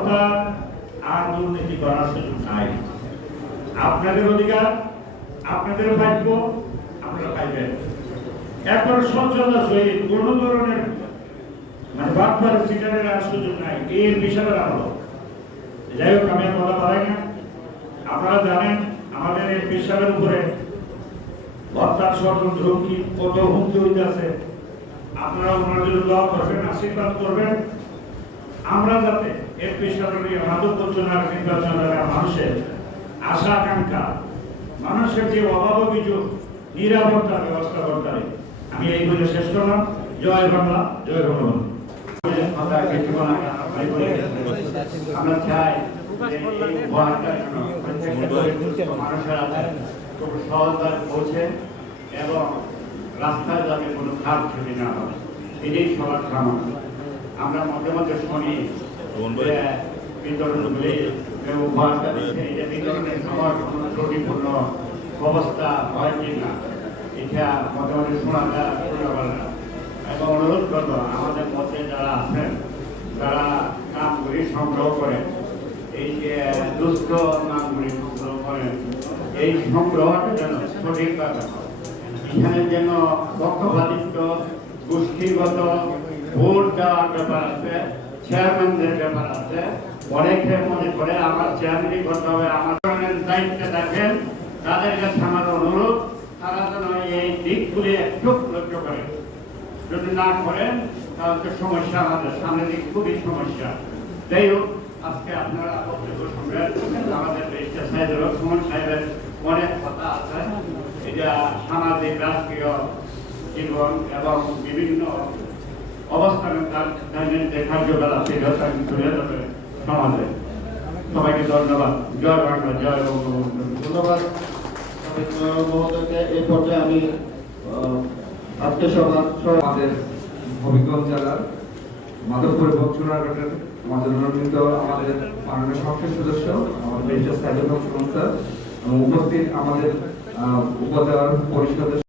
অর্থাৎ আর দুর্নীতি করার সুযোগ নাই। আপনাদের অধিকার, আপনাদের ভাগ্য, আপনারা পাইবেন। এখন স্বচ্ছতা সহিত কোন ধরনের বাটপার সিটারের আর সুযোগ নাই, এর বিষয়ে রাখলো। যাই হোক, আমি কথা বলাই না। আপনারা জানেন আমাদের এই পেশাবের উপরে হত্যার ষড়যন্ত্র হুমকি, কত হুমকি হইতেছে। আপনারা ওনাদের দোয়া করবেন, আশীর্বাদ করবেন, আমরা যাতে এই পেশাবের মাদক বঞ্চনার নির্বাচনের মানুষের আশা আকাঙ্ক্ষা, মানুষের যে অভাব অভিযোগ নিরাপত্তার ব্যবস্থা করতে হবে। আমি এই বলে শেষ করলাম। জয় বাংলা, জয় বঙ্গবন্ধু। আমরা চাই মানুষের খুব সহজভাবে পৌঁছে এবং রাস্তায় যাতে কোনো খারাপ ছবি না হয়, এটাই সবার কামনা। আমরা মধ্যে মধ্যে শুনি বিতরণগুলি উপহারটা দিচ্ছে, এটা বিতরণের সময় কোনো ত্রুটিপূর্ণ অবস্থা হয় কি না, এটা মধ্যে মধ্যে শোনা পারে না। এবং অনুরোধ করবো আমাদের মধ্যে যারা আছেন, তারা নামগুলি সংগ্রহ করে, এই যে দুস্থ নামগুলি সংগ্রহ করেন, এই সংগ্রহটা যেন সঠিকভাবে হয়। এখানে যেন পক্ষপাতিত্ব, গোষ্ঠীগত ভোট দেওয়ার ব্যাপার আছে, চেয়ারম্যানদের ব্যাপার আছে। অনেকে মনে করে আমার চেয়ারম্যানই করতে হবে, আমার দায়িত্বে থাকেন, তাদের কাছে আমার অনুরোধ, তারা যেন এই দিকগুলি একটু লক্ষ্য করেন। যদি না করেন তাহলে সমস্যা, আমাদের সামনে দিক খুবই সমস্যা। যাই হোক, আজকে আপনারা বক্তব্য শুনবেন। আমাদের দেশটা সাহেবের সুমন সাহেবের অনেক কথা আছে, এটা সামাজিক রাষ্ট্রীয় জীবন এবং বিভিন্ন অবস্থানে তার যে কার্যকলাপ সেটা তুলে ধরবে সমাজে। সবাইকে ধন্যবাদ। জয় বাংলা, জয় বঙ্গবন্ধু। ধন্যবাদ মহোদয়কে। এই পর্যায়ে আমি আজকে আমাদের হবিগঞ্জ জেলার মাধবপুর এবং চুনারঘাটের আমাদের মনোনীত আমাদের মাননীয় সংসদ সদস্য আমাদের সাইদুল হক সুমন স্যার এবং উপস্থিত আমাদের উপজেলার পরিষদের